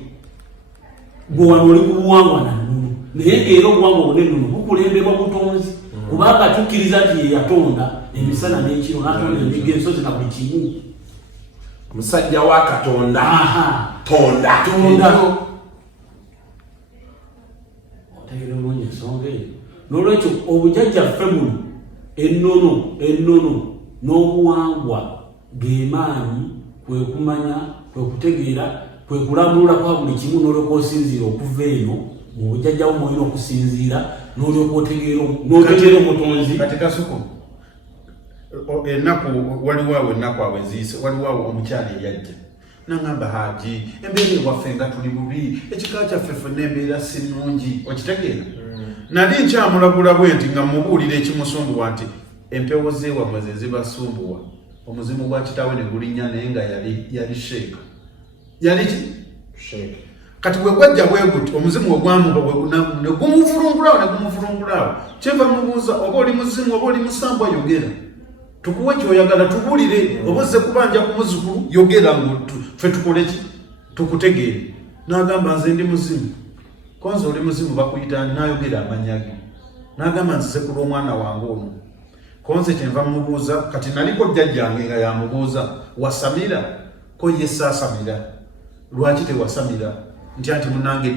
gwe wano oli ku buwangwa nanunu naye ng'era obuwangwa bunenunu bukulembebwa butonzi kubanga tukkiriza nti ye yatonda emisana n'ekiro n'atonda emigga ensozi na buli kimu musajja wa Katonda tonda otegere bulungi ensonga eyo n'olwekyo obujjajjaffe buno ennono n'obuwangwa gemaanyi kwe kumanya kwe kutegeera kwe kulambulula kwa buli kimu n'olyoka osinziira okuva eno mu bujjajjawo mwolina okusinziira n'olyoka otegeera omutonzi kati kasuku ennaku waliwo awo ennaku awo eziise waliwo awo omukyala eyajja nangamba Hajji embeera waffe nga tuli bubi ekika kyaffe ffenna embeera si nnungi okitegeera nali nkyamulagula bwe nti nga mubuulira ekimusumbuwa nti empewo zeewamwe ze zibasumbuwa omuzimu gwa kitaawe ne gulinnya naye nga yali sheeka yali ki Sheikh. Kati bwe gwajja bwe guti omuzimu ogwamuba ne gumuvurungulaawo kyeva mubuuza oba oli muzimu oba oli musambwa yogera tukuwe kyoyagala tubuulire oba ozze kubanja ku muzzukulu yogera ffe tukole ki tukutegeere n'agamba nze ndi muzimu konza oli muzimu bakuyita n'ayogera amannya ge n'agamba nzize ku lw'omwana wange ono konze kyenva mubuuza kati naliko jjajjange nga yamubuuza wasamira ko ye saasamira lwaki tewasamira nti munange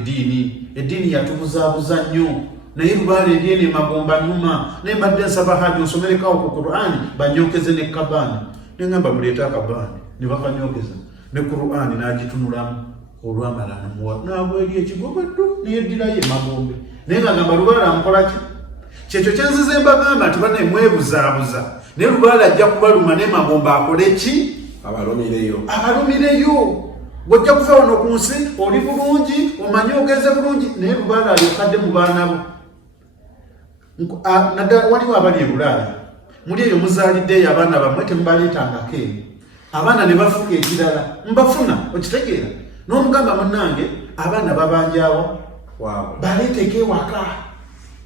eddiini yatubuzaabuza nnyo naye lubaala eryene magomba nnuma naye mbadde nsaba Hajji osomerekawo ku Qur'ani banyokeze ne kabaani ne ngamba muleete akabaani ne bakanyokeza ne Qur'ani n'agitunulamu olwamala namuwa naabwe eri ekigobeddu neyeddirayo emagombe naye ngagamba lubaala amukola ki kyekyo kyenzize mbagamba nti banne mwebuzaabuza naye lubaala ajja kubaluma n'emagombe akole ki abalumireyo wajja kuva wano ku nsi oli bulungi omanyi ogeze bulungi naye lubaala ayokadde mu baana bo naddala waliwo abali ebulaaya muli eyo muzaaliddeyo abaana bammwe temubaleetangako eno abaana ne bafuuka ekirala mbafuna okitegeera n'omugamba munnange abaana babanjaawa baleeteko ewaka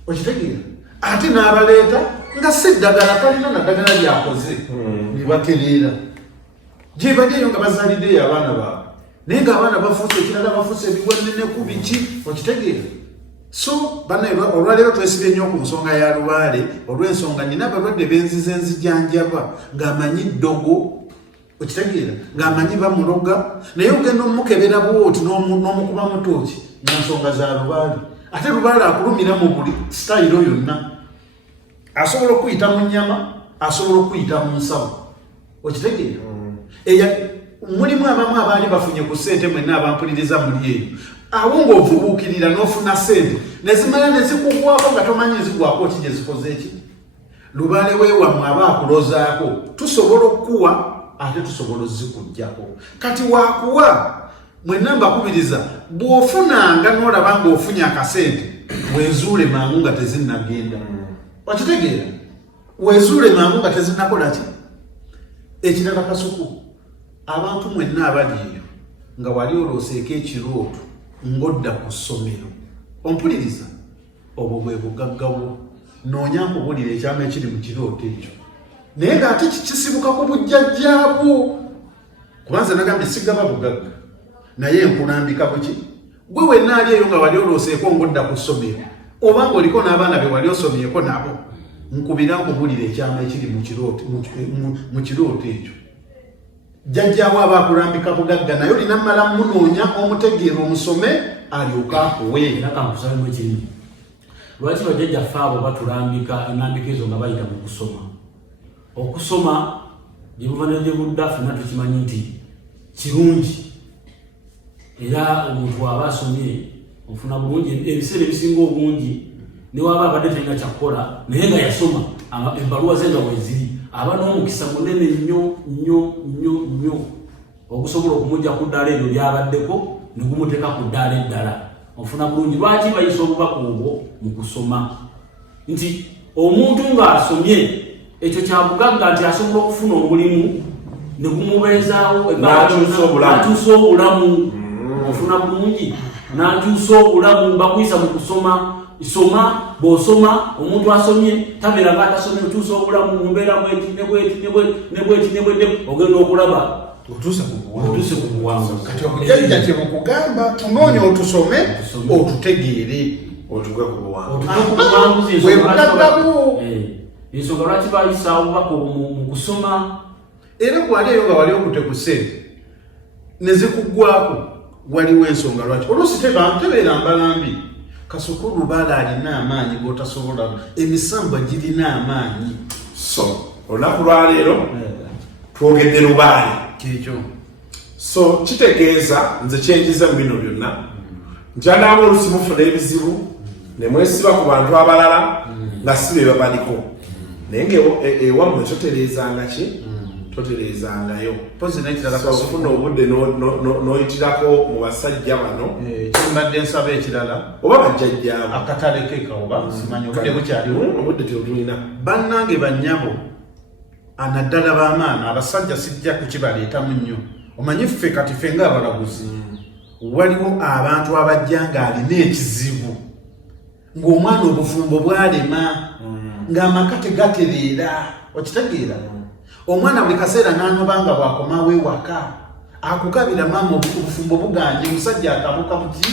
okitegeera ate n'abaleeta nga si ddagala talina naddagala lyakoze ne batereera gye baddeeyo nga bazaaliddeyo abaana baabwe naye ng'abaana bafuuse ekirala bafuuse ebiwanene ku biki okitegeera so banaye olwaleero twesibye nnyo ku nsonga ya lubaale olw'ensonga nina abalwadde benzize nzijanjaba ng'amanyi ddogo okitegeera ng'amanyi bamuloga naye ogenda omukebera bwoti n'omukuba mutooki mu nsonga za lubaale ate lubaale akulumira mu buli sitayiro yonna asobola okuyita mu nnyama asobola okuyita mu nsawo okitegeera mulimu abamu abaali bafunye ku ssente mwenna abampuliriza muli eyo awo ng'ovubuukirira n'ofuna ssente nezimala ne zikugwako nga tomanyi zigwako ki gye zikoze eki lubaale weewammwe aba akulozaako tusobola okukuwa ate tusobola ozikuggyako kati waakuwa mwenna mbakubiriza bw'ofunanga n'olaba ng'ofunye akasente weezuule mangu nga tezinnagenda okitegeera weezuule mangu nga tezinnakola ki ekirala Kasuku abantu mwenna abali eyo nga wali olooseeko ekirooto ng'odda ku ssomero ompuliriza obwo bwe bugaggawo noonya nkubulira ekyama ekiri mu kirooto ekyo naye ng'ate kisibuka ku bujjajjaabwo kubanza nagambye sigaba bugagga naye nkulambika buki gwe wenna ali eyo nga wali olooseeko ng'odda ku ssomero oba ng'oliko n'abaana be wali osomyeko nabo nkubira nkubulira ekyama ekiri mu kirooto ekyo jjajjaawo aba akulambika bugagga naye olina mmala munoonya omutegeera omusome alyoka akuwe era kankusabemu ekirimi lwaki bajjajjaffe abo batulambika enambika ezo nga bayita mu kusoma okusoma gye buva negye budda ffenna tukimanyi nti kirungi era omuntu aba asomye ofuna bulungi ebiseera ebisinga obungi newaba abadde talina kyakukola naye nga yasoma ebbaluwa ze nga weziri aba n'omukisa munene nnyo okusobola okumujja ku ddaala eryo lyabaddeko ne gumuteeka ku ddaala eddala ofuna bulungi lwaki bayisa obubaka obwo mu kusoma nti omuntu ng'asomye ekyo kyabugagga nti asobola okufuna omulimu ne gumubeezaawo n'akyusa obulamu ofuna bulungi n'akyusa obulamu bakuyisa mu kusoma soma bw'osoma omuntu asomye tabeera ng'atasomye otuusa obulamu mu mbeera nebweti ogenda okulaba otuuse ku buwanguzi kati okujjajja kye mukugamba tunoonya otusome otutegeere otuge ku buwanguzi ensonga lwaki bayisa obubaka mu kusoma era gwali eyo nga wali okute ku ssente ne zikuggwako waliwo ensonga lwaki oluusi tebeera mbalambi Kasuku lubaala alina amaanyi g'otasobola emisamba girina amaanyi so olunaku lwaleero twogedde lubaale kyekyo so kitegeeza nze kyenjiza mu bino byonna ntyanaaba olusi mufuna ebizibu ne mwesiba ku bantu abalala nga si be babaliko naye ngaewammwe totereezanga ki toterezangayo pozi n'ekirala ofuna obudde n'oyitirako mu basajja bano kimbadde nsaba ekirala oba bajjajjaabo akatale keka oba simanyi obudde bukyaliwo obudde tetulina bannange bannyabo anaddala b'amaana abasajja sijja kukibaleetamu nnyo omanyi ffe kati ffe ng'abalaguzi waliwo abantu abajja ng'alina ekizibu ng'omwana obufumbo bwalema ng'amaka tegatereera okitegeera omwana buli kaseera n'anoba nga bw'akomawo ewaka akukabira maama obufumbo buganje omusajja akabuka buki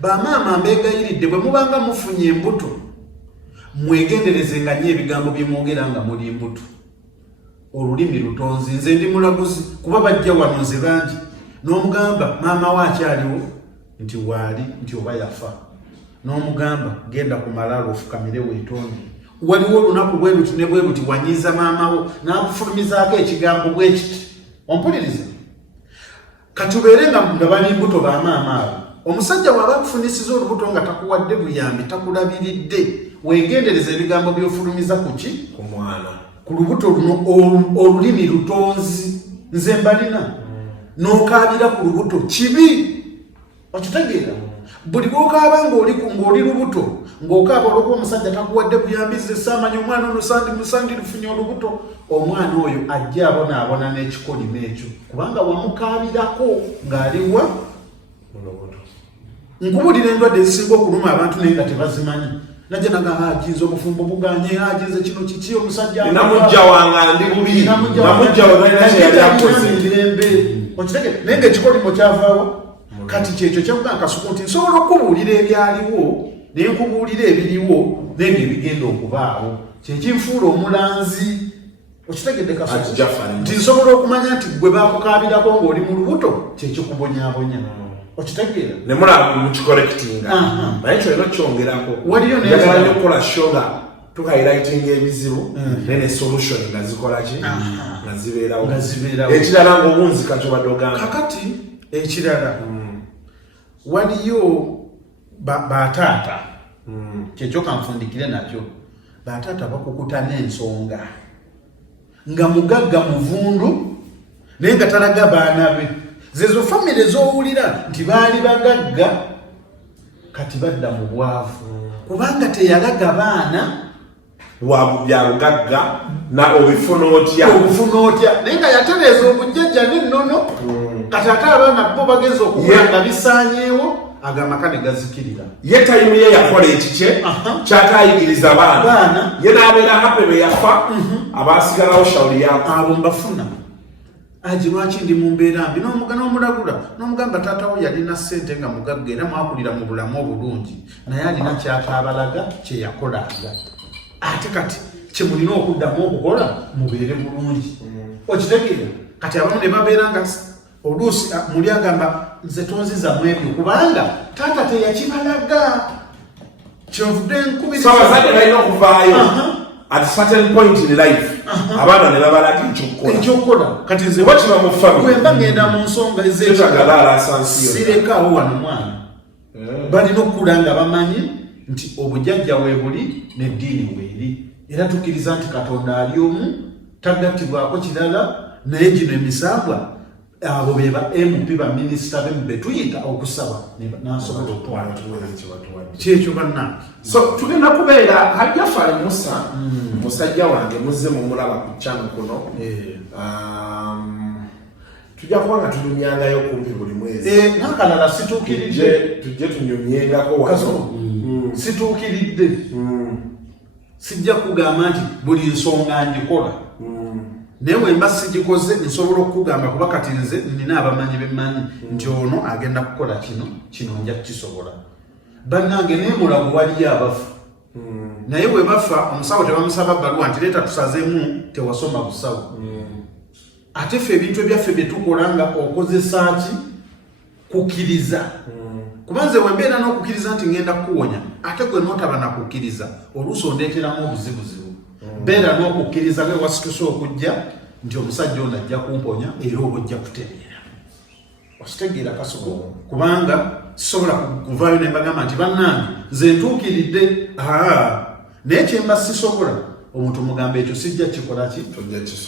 bamaama mbeegayiridde bwe mubanga mufunye embuto mwegendereze nga nnyo ebigambo bye mwogera nga muli embuto olulimi lutonzi nze ndi mulaguzi kuba bajja wano nze bangi n'omugamba maama we akyaliwo nti waali nti oba yafa n'omugamba genda ku malaalo ofukamire weetonde waliwo olunaku bwe luti ne bwe luti wanyiiza maama wo n'akufulumizaako ekigambo bwe kiti ompuliriza katubeere nga bali mbuto ba maama abo omusajja bw'aba akufunisiza olubuto nga takuwadde buyambi takulabiridde weegendereza ebigambo by'ofulumiza ku ki ku mwana ku lubuto luno olulimi lutonzi nze mbalina n'okaabira ku lubuto kibi okitegeera buli bw'okaaba ng'oli lubuto ng'okaaba olwokuba omusajja takuwadde buyambize saamanyi omwana ono musandi lufunye olubuto omwana oyo ajja abonaabona n'ekikolimo ekyo kubanga wamukaabirako ng'aliwa nkubulira endwadde ezisinga okuluma abantu naye nga tebazimanyi najja naga ajiza obufumbo buganye ajize kino kiki omusajja namujja wanga ndi bubi namujja mirembe okitege naye ng'ekikolimo kyavaawo kati kyekyo kyakuga Kasuku nti nsobola okubuulira ebyaliwo naye nkubuulira ebiriwo nebyo ebigenda okubaawo kyekinfuula omulanzi okitegedde Kasuku nti nsobola okumanya nti gwe bakukaabirako ng'oli mu lubuto kyekikubonyaabonya okitegeera ne mulaba mukikolekitinga naye kyo era kyongerako waliyo njagala nnyo okukola shoga tukayilayitinga ebizibu nene solution nga zikola ki nga zibeerawo ekirala ng'obunzi kakyo badde ogamba kakati ekirala waliyo bataata kyekyo kanfundikire nakyo bataata bakukuta n'ensonga nga mugagga muvundu naye nga talaga baana be zezo famire z'owulira nti baali bagagga kati badda mu bwavu kubanga teyalaga baana byabugagga na obufuna otya naye nga yatereeza obujjajja n'ennono kati ate abaana bo bageza okukula nga bisaanyeewo agamaka ne gazikirira ye tayimu ye yakola ekikye kyatayigiriza baana ye n'abeera hape be yafa abaasigalawo shawuli yaako abo mbafuna aji lwaki ndi mu mbeera mbi n'omulagula n'omugamba taatawo yalina ssente nga mugagga era mwakulira mu bulamu obulungi naye alina kyataabalaga kye yakolanga ate kati kye mulina okuddamu okukola mubeere bulungi okitegeera kati abamu ne babeera nga oluusi muli agamba nze tonzizamu ebyo kubanga taata teyakibalaga kyenvudde nkubiriza abazadde balina okuvaayo at certain point in life abaana ne babalaga ekyokukola kati nze wakiba mu family bwemba ngenda mu nsonga ez'ekirekaawo wano mwana balina okukula nga bamanyi nti obujjajja weebuli n'eddiini weeri era tukkiriza nti Katonda ali omu tagattibwako kirala naye gino emisambwa abo be ba MP ba minisita be tuyita okusaba n'asobola okutwala kyekyo bannange so tugenda kubeera Hajji Jaffari Musa musajja wange muzze mumulaba ku channel kuno tujja kuba nga tunyumyangayo kumpi buli mwezi n'akalala situukiridde tujje tunyumyengako wano situukiridde sijja kugamba nti buli nsonga ngikola naye wemba sigikoze nsobola okukugamba kuba kati nze nina abamanyi bemmanyi nti ono agenda kukola kino nja kukisobola bannange naye mulago waliyo abafa naye bwe bafa omusawo tebamusaba bbaluwa nti leeta tusazeemu tewasoma busawo ate ffe ebintu ebyaffe bye tukola nga okozesa ki kukkiriza kuba nze wembeera n'okukkiriza nti ngenda kukuwonya ate gwe nootaba nakukkiriza oluusi ondeeteramu obuzibuzibu beera n'okukkiriza be wasituse okujja nti omusajja ono ajja kumponya era oba ojja kutegeera okitegeera Kasuku kubanga sisobola kuvaayo ne mbagamba nti bannange nze ntuukiridde naye kyemba sisobola omuntu mugamba ekyo sijja kikola ki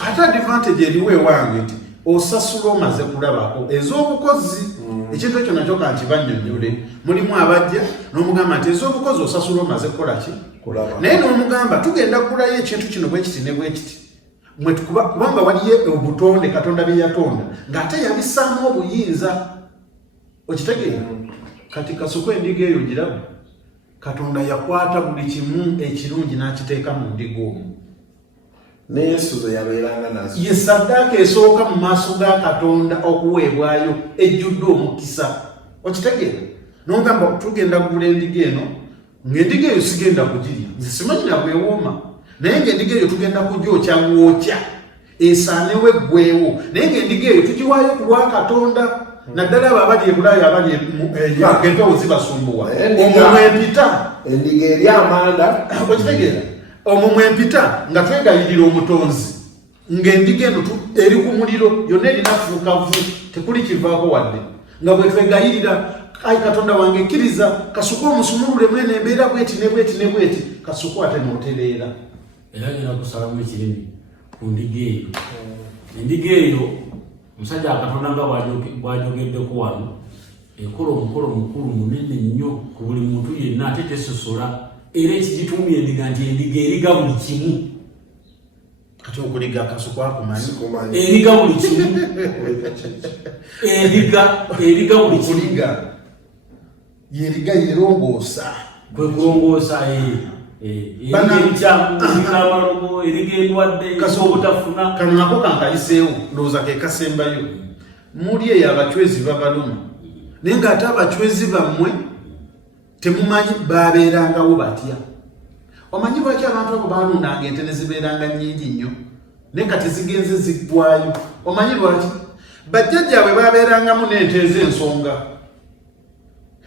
ate advantage eriwe wange nti osasula omaze kulabako ez'obukozi ekintu ekyo nakyo kankibannyonnyole mulimu abajja n'omugamba nti ez'obukozi osasula omaze kukola ki naye n'omugamba tugenda kugulayo ekintu kino bwe kiti ne bwe kiti kubanga waliyo obutonde Katonda bye yatonda ng'ate yabissaamu obuyinza okitegeera kati Kasuku endiga eyo giraba Katonda yakwata buli kimu ekirungi n'akiteeka mu ndiga omwo n'ensuzo yabeeranga nazo ye saddaaka esooka mu maaso ga Katonda okuweebwayo ejjudde omukisa okitegeera n'ogamba tugenda kugula endiga eno ng'endiga eyo sigenda kugirya nze simanyi nabwewooma naye ng'endiga eyo tugenda kugyokya wookya esaanewo eggweewo naye ng'endiga eyo tugiwaayo ku lwa Katonda naddala abo abali e Bulaaya abali empewo zibasumbuwa omwo mwempita endiga eri amanda okitegeera omwo mwempita nga twegayirira omutonzi ng'endiga eno eri ku muliro yonna erina fuukavu tekuli kivaako wadde nga bwe twegayirira ayi Katonda wange kkiriza Kasuku omusumulule mwene embeera bweti ne bweti ne bweti Kasuku ate n'otereera era ngenda kusalamu ekirimi ku ndiga eyo endiga eyo omusajja Katonda nga bw'ajogeddeko wano ekola omukolo mukulu munene nnyo ku buli muntu yenna ate tesosola era ekigituumya endiga nti endiga eriga buli kimu kati okuliga Kasuku akumanyi eriga buli kimu eriga buli kimu yeriga yerongoosa kwe kulongoosa erigaamalogo eriga endwadde obutafuna kano nako kankayiseewo ndowooza ke kasembayo muli eyo abacwezi babaluma naye ng'ate abacwezi bammwe temumanyi baabeerangawo batya omanyi lwaki abantu abo baalundanga ente ne zibeeranga nnyingi nnyo naye kati zigenze ziggwayo omanyi lwaki bajjajjaabwe baabeerangamu n'ente ez'ensonga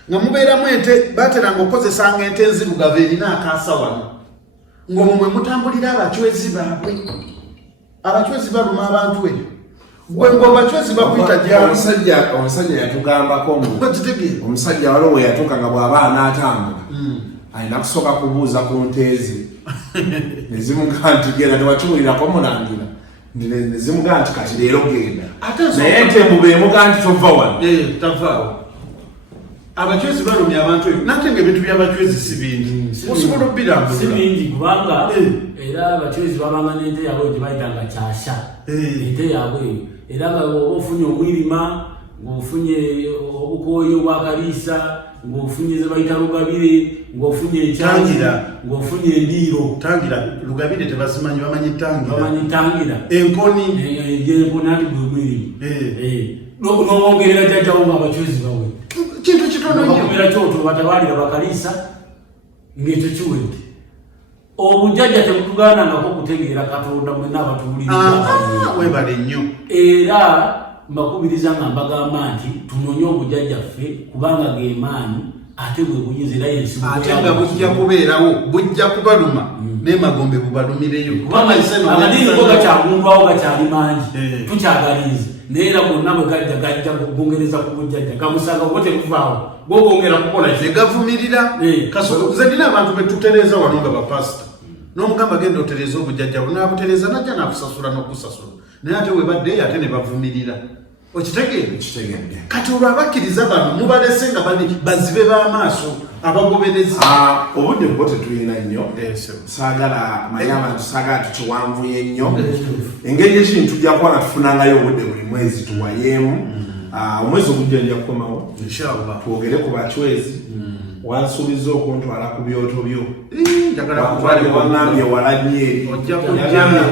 nga mubeeramu ente baateranga okukozesanga ente enzirugavu erina akaasa wano ng'omwo mwe mutambulira abacwezi baabwe abacwezi baluma abantu eyo gwe ng'obacwezi bakuyita omusajja yatugambako omusajja waliwo we yatuuka nga bw'aba anaatambula alina kusooka kubuuza ku nte ze nezimugaa nti genda tewatuwulirako mulangira nezimugaa nti kati leero genda naye ente mbuba emugaa nti tova wano tavaawo abacwezi balumya abantu eyo nate ng'ebintu by'abacwezi si bingi osobola obbirambula si bingi kubanga era abacwezi babanga n'ente yaabwe gye bayitanga kyasha ente yaabwe eyo era nga oba ofunye omwirima ng'ofunye obukooyi obwakaliisa ng'ofunye ze bayita lugabire ng'ofunye ekyangira ng'ofunye endiiro tangira lugabire tebazimanyi bamanyi tangira enkoni enkoni ati gwe mwirima n'obongerera jjajjawo ng'abacwezi bawe kintu kitono nnyo bakumira kyoto batabalira bakaliisa ng'ekyo kiwedde obujjajja tebutugaanangako okutegeera Katonda mwenna abatuwuliriza webale nnyo era mbakubiriza nga mbagamba nti tunoonye obujjajjaffe kubanga geemaanyi ate bwe buyinza era yensibu ate nga bujja kubeerawo bujja kubaluma n'emagombe bubalumireyo amadiniko gakyagundwawo gakyali mangi tukyagaliiza naye era gonna bwe gajja kugongereza ku bujjajja gamusanga oba tekuvaawo gogongera kukola negavumirira Kasuku ze nina abantu betutereeza wano nga bapasita n'omugamba genda otereeza obujjajja naabutereeza najja nakusasula n'okusasula naye ate webaddeeyo ate ne bavumirira okitegeera kati olwo abakkiriza bano mubalese nga bazibe b'amaaso abagoberezi obudde bwo tetulina nnyo saagala maye abantu saagala tukiwanvuye nnyo engeri ekintu tujja kuba nga tufunangayo obudde buli mwezi tuwayeemu omwezi ogujja nja kukomawo inshallah twogere ku bacwezi wansuubiza okuntwala ku byoto byo wangambye walanyeri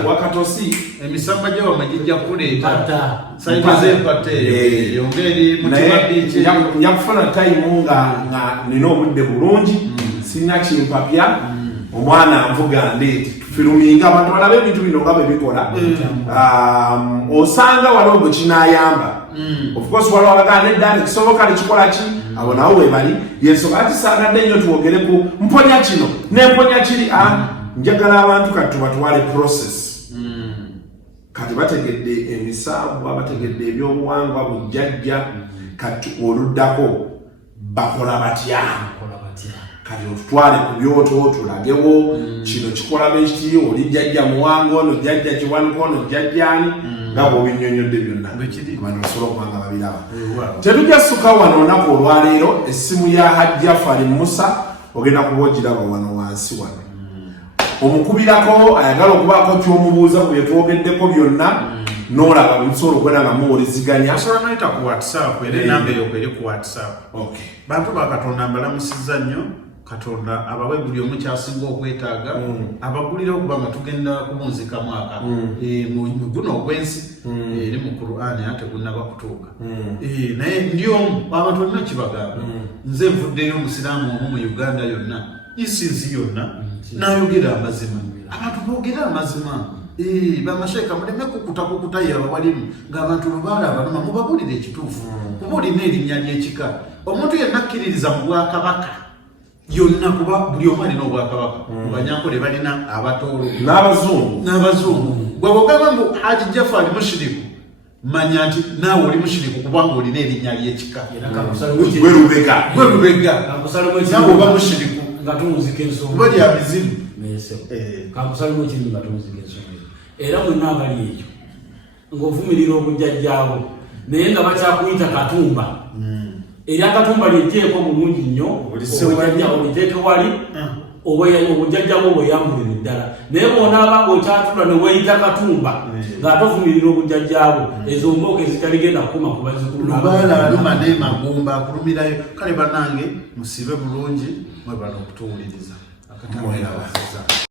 wakatosi emisamba gyawamwe gijja kuleeta saitezepate yongeri mutimabiiki nja kufuna tayimu nga nina obudde bulungi sirina kimpapya omwana nvuga ndeeti tufiruminga abantu balabe ebintu bino nga bwe bikola osanga waliwo bwe kinaayamba of course waliwo abagana nedda nekisoboka nekikola ki abo nawo webali yensonga ati saagadde nnyo tuwogere ku mponya kino nemponya kiri njagala abantu kati tubatwale process kati bategedde emisango bategedde ebyobuwangwa bujjajja kati oluddako bakola batya kati otutwale ku byoto tulagewo kino kikola beki oli jjajja muwango ono jjajja kiwanuka ono jjajjani nga bw'obinyonyodde byonna abantu basobola okuba nga babiraba tetujja ssuka wano olunaku olwaleero essimu ya Hajji Jaffari Musa ogenda kuba ogiraba wano wansi wano omukubirako ayagala okubaako ky'omubuuza ku bye twogeddeko byonna n'olaba bisobola okubeera nga muwuliziganya osobola noyita ku WhatsApp era enamba eyo eri ku WhatsApp. Bantu ba Katonda mbalamusizza nnyo. Katonda abawe buli omu kyasinga okwetaaga abagulira okuba nga tugenda kubunzika mwaka mu guno ogw'ensi eri mu Qur'ani ate gunnaba kutuuka naye ndi omu abantu olina kibagamba nze nvuddeyo omusiraamu omu mu Uganda yonna isinzi yonna n'ayogera amazima abantu boogera amazima bamasheeka muleme kukuta yabawalimu ng'abantu lubaala abaluma mubabulire ekituufu kuba olina erinnya ly'ekika omuntu yenna akkiririza mu Bwakabaka yonna kuba buli omu alina Obwakabaka Banyankole balina abatoolo n'abazungu bwe bwogamba mbu Hajji Jaffari mushiriku manya nti naawe oli mushiriku kubanga olina erinnya ly'ekika gwe lubega naawe oba mushiriku nga tunzika ensonga kuba lya bizibu kakusalimu ekiri nga tunzika ensonga era mwenna abali ekyo ng'ovumirira obujjajjaabo naye nga bakyakuyita Katumba era Katumba lyejjeeko bulungi nnyo oliteeke wali obujjajjabwo bweyambulire ddala naye bw'onaaba ng'okyatula ne weeyita Katumba ng'ate ovumirira obujjajjaabo ezo mbooka ezitaligenda kukuma ku bazzukulu lubaala aluma ne magumba akulumirayo kale bannange musibe bulungi mwebala okutuwuliriza akatamwerabaziza